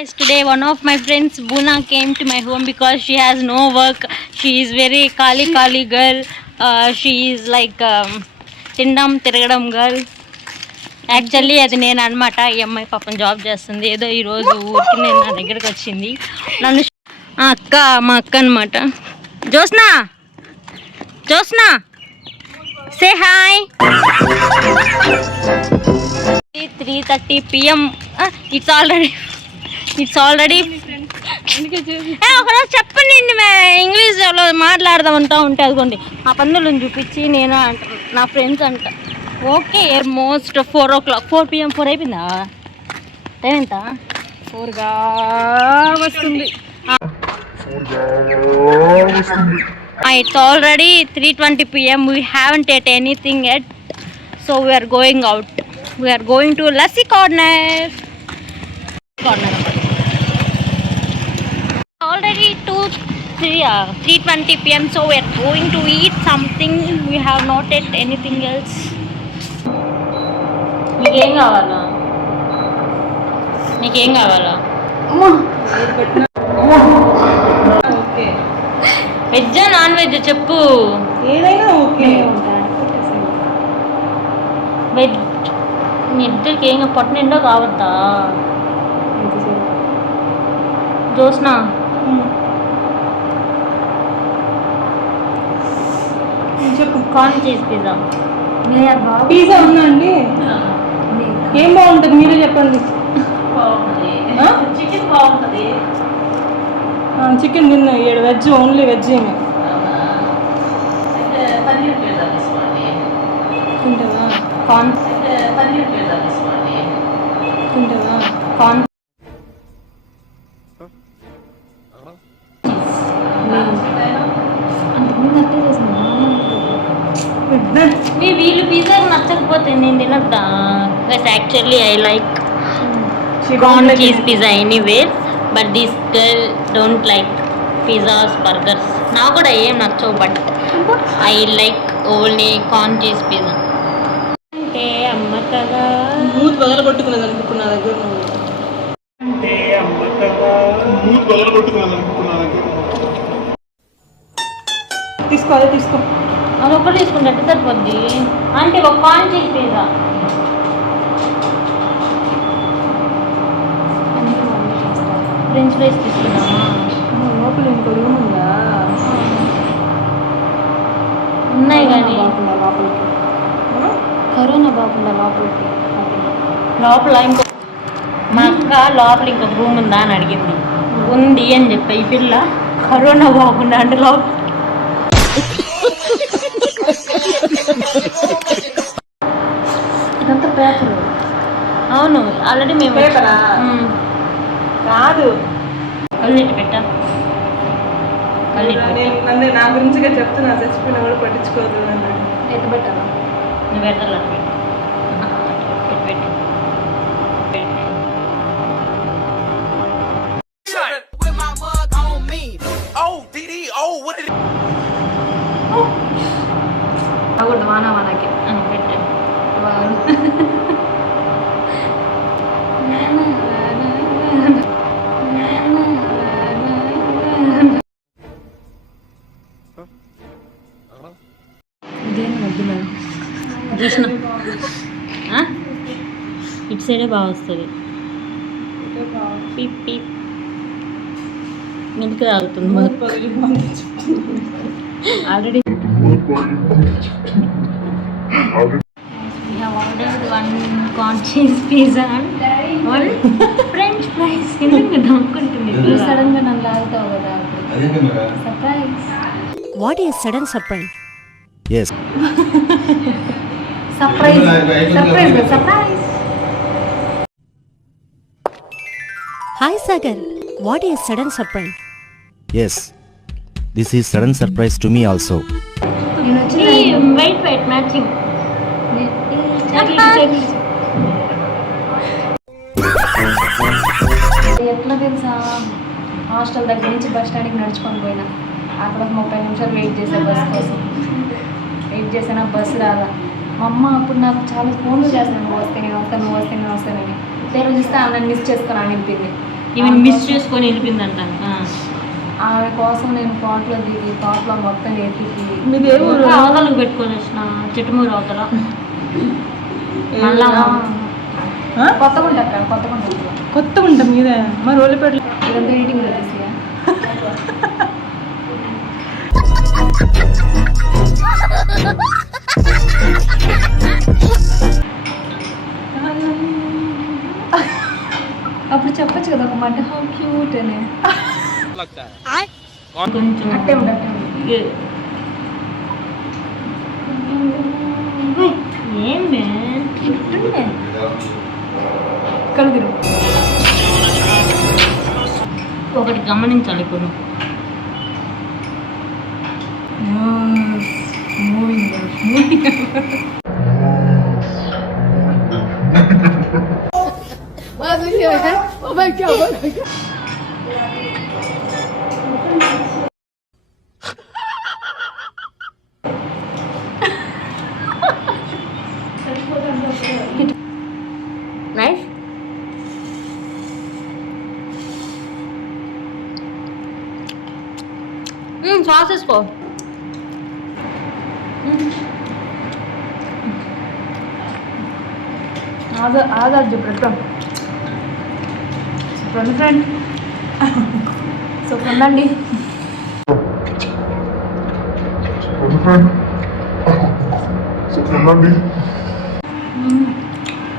Guys, today one of my friends Buna came to my home because she has no work. She is very kali girl. She is like tindam tiragadam girl. Actually అది నేను అనమాట. ఈ అమ్మాయి పాపం job చేస్తుంది. ఏదో ఈరోజు ఊరికి నేను నా దగ్గరకు వచ్చింది. నన్ను అక్క మా అక్క అనమాట. Josna Josna say hi. 3:30 PM. It's already ఒకరోజు చెప్పండి. ఇంగ్లీష్లో మాట్లాడదాం అంటా ఉంటే అదిగోండి ఆ పన్నులను చూపించి నేను అంట నా ఫ్రెండ్స్ అంట. ఓకే ఆల్మోస్ట్ 4 o'clock 4 PM 4 అయిపోయిందా? టైం ఎంత? 4గా వస్తుంది. It's already 3:20 PM. We haven't ate anything yet, so we are going out. We are going to Lassi Corner. Already 3:20 PM, so we are going to eat something. We have not ate anything else. నీకేం కావాలా? వెజ్జా non veg చెప్పు. ఏదైనా okay. Veg మీ ఇద్దరికి ఏం పొట్ట నిండో కావద్దా? జోస్నా చెప్పు. Corn cheese pizza. Pizza ఉందండి. ఏం బాగుంటుంది మీరే చెప్పండి. చికెన్ బాగుంటుంది. చికెన్ తిన్న 7 వెజ్, ఓన్లీ వెజ్ ఏమి తింటావా? కార్న్ తింటావా? కార్న్ వీళ్ళు పిజ్జా నచ్చకపోతే నేను తినద్దా? Actually I like corn cheese pizza anywhere, but this girl don't like pizzas burgers. నాకు కూడా ఏం నచ్చవు, but I like only corn cheese pizza. అంటే అమ్మ కదా మూత్ బదలగొట్టుకున్నది అనుకుంటున్నా దగ్గర. తీసుకో, అదే తీసుకో. అదొక్కటి తీసుకుంటే ఎట్లా సరిపోద్ది? అంటే ఒక corn cheese pizza. French fries తీసుకున్నామా? లోపల ఇంకో రూమ్ ఉందా? ఉన్నాయి కానీ లోపలికి కరోనా బాగుందా? లోపల ఇంకో మా అక్క లోపల ఇంకొక రూమ్ ఉందా అని అడిగింది. ఉంది అని చెప్పి ఈ పిల్ల కరోనా బాగుందా అంటే లోపల ఇదంతా పేపర్. అవును, ఆల్రెడీ మేము పేపరా కాదు. కళ్ళెట్టి పెట్టా. నన్ను నా గురించిగా చెప్తున్నా, చచ్చిపోయిన కూడా పట్టించుకోదు అన్నాడు. ఎత్తు పెట్టాలా? నువ్వు పెడతా పెట్టు. వానాకి పెట్టా. చూసిన ఇటు సైడే బాగా వస్తుంది. పీప్ పీప్ మిల్క్ తాగుతుంది already. We have ordered 1 corn cheese pizza and 1 French fries. ఎందుకు దమ్ముకుంటుంది? సడన్ గా నన్ను లాగుతావు కదా. Surprise. What is sudden surprise? Yes. Surprise. Hi Sagar, what is sudden surprise? Yes. This is sudden surprise to me also. Wait, matching. ఎట్లా తెలుసా? Hostel దగ్గర నుంచి bus స్టాండ్కి నడుచుకొని పోయినా. అక్కడ 30 నిమిషాలు వెయిట్ చేసా బస్ కోసం. వెయిట్ చేసినా బస్సు రాదా. మా అమ్మ అప్పుడు నాకు చాలా ఫోన్లు చేస్తాను, నువ్వు వస్తే నేను వస్తానని. రోజు ఇస్తే నన్ను మిస్ చేసుకుని అనిపించింది. ఈవెన్ మిస్ చేసుకొని వెళ్ళిపోయిందంట. ఆమె కోసం నేను తోటలో దిగి తోటలో మొత్తం ఎత్తికి మీది ఏ ఊరు? అవతలకు పెట్టుకొని వచ్చిన చెట్టుమూరు అవతల. మళ్ళా కొత్తగుంట అక్కడ కొత్తగుంట కొత్తగా ఉంటాం మీదే మరి రోలిపేట ఇదంతా ఎడిటింగ్ వచ్చేసి అప్పుడు చెప్పచ్చు కదా ఒక మాట హౌ క్యూట్ అని. కొంచెం అట్టే ఉండు అట్టే ఉండు. ఏం కళ్ళు తిరుగు. ఒకటి గమనించాలి ఇప్పుడు నైస్. సాస్ వేసుకో. ఆదాజ్ bread friend so friend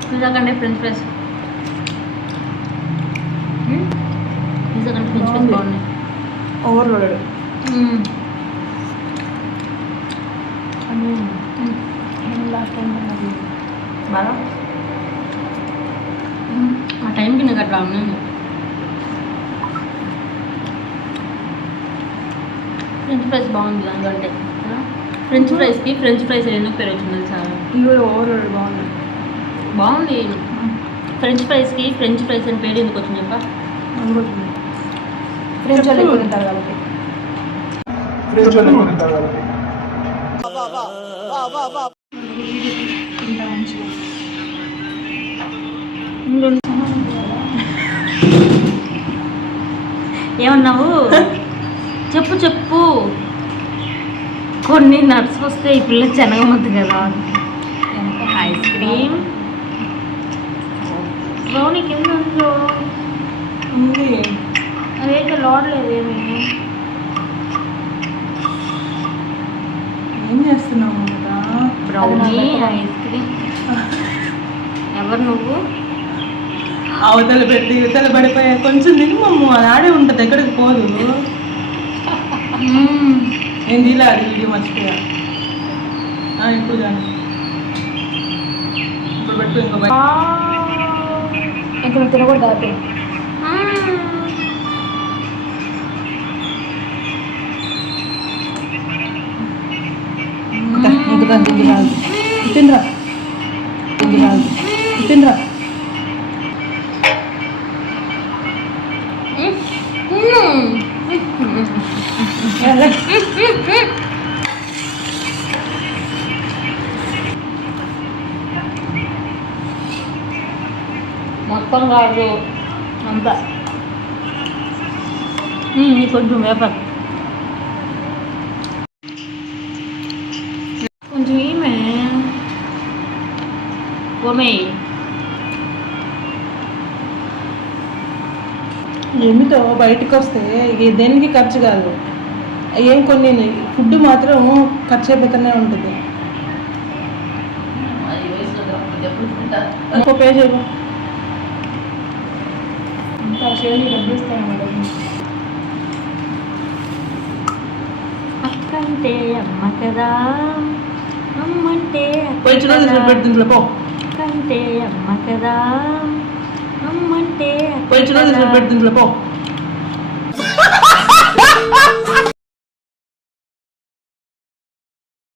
pizza కంటే ఫ్రెంచ్ ఫ్రైస్ బాగున్నాయి. ఓవర్లోడెడ్. బాగా ఆ టైంకి నాకు అట్లా ఉన్నాయి. ఫ్రెంచ్ ఫ్రైస్ బాగుంది దానికంటే. ఫ్రెంచ్ ఫ్రైస్కి ఫ్రెంచ్ ఫ్రైస్ ఎందుకు పేరు వచ్చింది సార్? ఇది కూడా ఓవర్లోడెడ్ బాగుంది. బాగుంది. ఫ్రెంచ్ ఫ్రైస్కి ఫ్రెంచ్ ఫ్రైస్ అని పేరు ఎందుకు వచ్చింది చెప్పా? ఫ్రెంచ్ వాళ్ళు ఎక్కువ తింటారు కాబట్టి. ఏమన్నావు? చెప్పు చెప్పు. కొన్ని నట్స్ వస్తే ఈ పిల్ల చెనగమద్దు కదా. ఐస్ క్రీమ్ బ్రౌనీ కింద ఉంది. అదైతే లోడలేదు ఏమి. ఏం చేస్తున్నావు? Brownie ice cream. ఎవరు నువ్వు? అవతల పెట్టి ఇవతల పడిపోయా. కొంచెం తినమమ్ము, అది ఆడే ఉంటుంది, ఎక్కడికి పోదు. నేను తీలా అది వీడియో మర్చిపోయా. ఇప్పుడు కానీ ఇప్పుడు పెట్టు ఇంకో బయట. ఇంకా తినకూడదు దాటి. ఇంకా తిండి రాదు. తినరా తిండి రాదు. తినరా. మొత్తం కాదు అంతా. కొంచెం వేపర్ కొంచెం ఏమే ఓమే. ఏమిటో బయటకు వస్తే దేనికి ఖర్చు కాదు. ఏం కొన్ని ఫుడ్ మాత్రం ఖర్చు అయిపోతూనే ఉంటుంది. ఇంకో పేజ్ అంతా షేర్లు డబ్బులు ఇస్తాను. అక్కంటే అమ్మ కదా, అమ్మంటే పోయి చూడదు పెడుతుంది. పో అక్కంటే అమ్మ కదా, అమ్మంటే పోయి చూడదు పెడుతుంది. పో